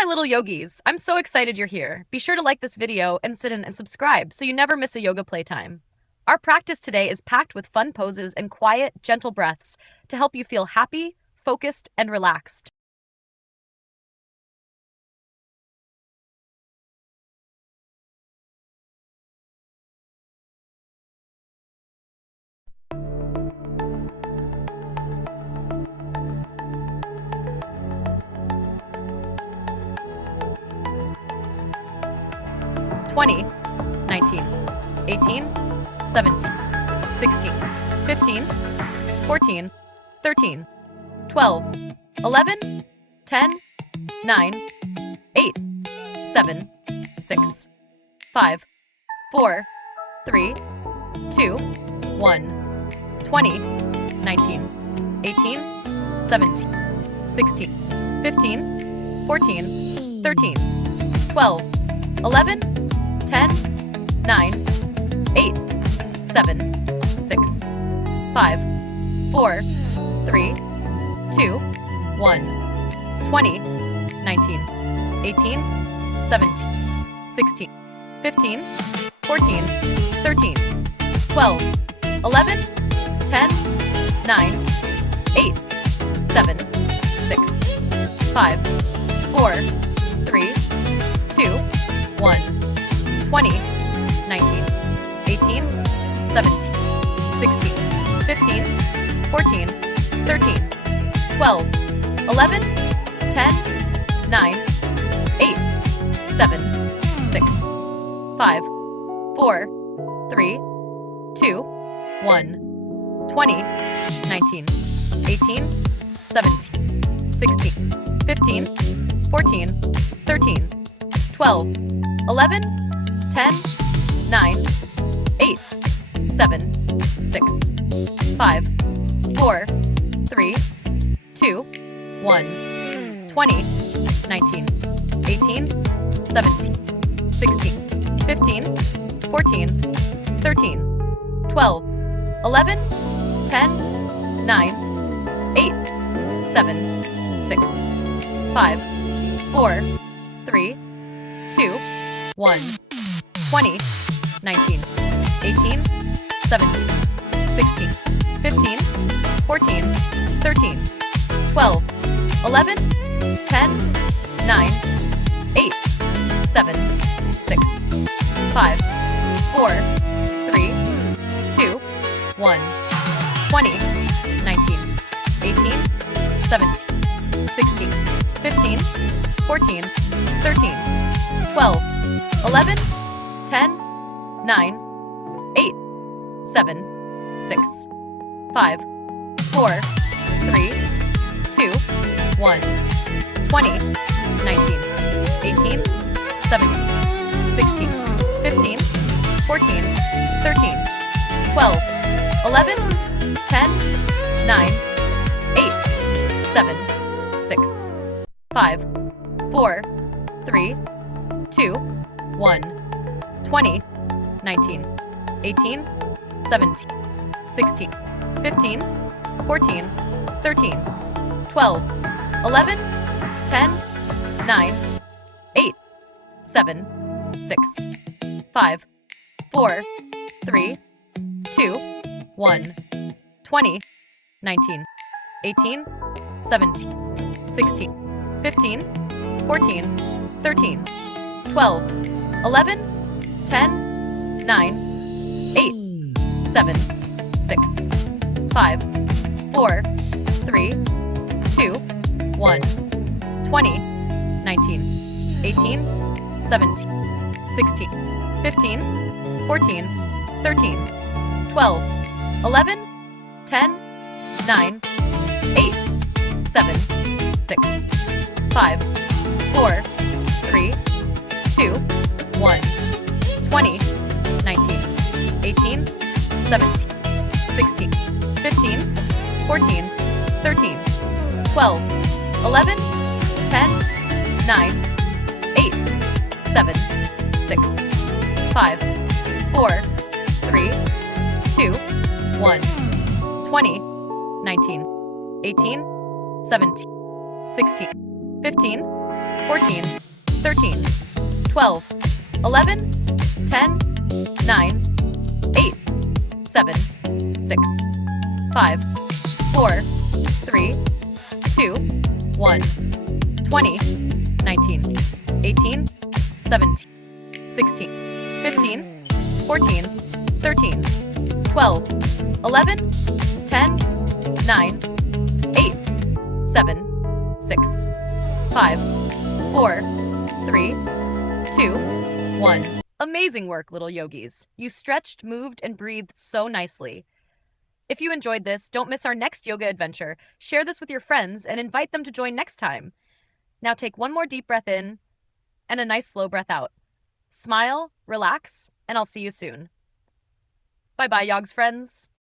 my little yogis. I'm so excited you're here. Be sure to like this video and sit in and subscribe so you never miss a yoga playtime. Our practice today is packed with fun poses and quiet, gentle breaths to help you feel happy, focused, and relaxed. Twenty, 19, 18, 17, 16, 15, 14, 13, 12, 11, 10, 9, 8, 7, 6, 5, 4, 3, 2, 1, 20, 19, 18, 17, 16, 15, 14, 13, 12, 11, 10, 9, 8, 7, 6, 5, 4, 3, 2, 1, 20, 19, 18, 17, 16, 15, 14, 13, 12, 11, 10, 9, 8, 7, 6, 5, 4, 3, 2, 1, 20, 19, 18, 17, 16, 15, 14, 13, 12, 11, 10, 9, 8, 7, 6, 5, 4, 3, 2, 1, 20, 19, 18, 17, 16, 15, 14, 13, 12, 11, 10, 9, 8, 7, 6, 5, 4, 3, 2, 1, 20, 19, 18, 17, 16, 15, 14, 13, 12, 11, 10, 9, 8, 7, 6, 5, 4, 3, 2, 1, 20, 19, 18, 17, 16, 15, 14, 13, 12, 11, 10, 9, 8, 7, 6, 5, 4, 3, 2, 1, 20, 19, 18, 17, 16, 15, 14, 13, 12, 11, 10, 9, 8, 7, 6, 5, 4, 3, 2, 1, 20, 19, 18, 17, 16, 15, 14, 13, 12, 11, 10, 9, 8, 7, 6, 5, 4, 3, 2, 1, 20, 19, 18, 17, 16, 15, 14, 13, 12, 11, 10, 9, 8, 7, 6, 5, 4, 3, 2, 1, 20, 19, 18, 17, 16, 15, 14, 13, 12, 11, 10, 9, 8, 7, 6, 5, 4, 3, 2, 1, 20, 19, 18, 17, 16, 15, 14, 13, 12, 11, 10, 9, 8, 7, 6, 5, 4, 3, 2, 1, 20, 19, 18, 17, 16, 15, 14, 13, 12, 11, 10, 9, 8, 7, 6, 5, 4, 3, 2, 1, 20, 19, 18, 17, 16, 15, 14, 13, 12, 11, 10, 9, 8, 7, 6, 5, 4, 3, 2, 1, 20, 19, 18, 17, 16, 15, 14, 13, 12, 11, 10, 9, 8, 7, 6, 5, 4, 3, 2, 1. Amazing work, little yogis. You stretched, moved, and breathed so nicely. If you enjoyed this, don't miss our next yoga adventure. Share this with your friends and invite them to join next time. Now take one more deep breath in and a nice slow breath out. Smile, relax, and I'll see you soon. Bye-bye, yogs friends.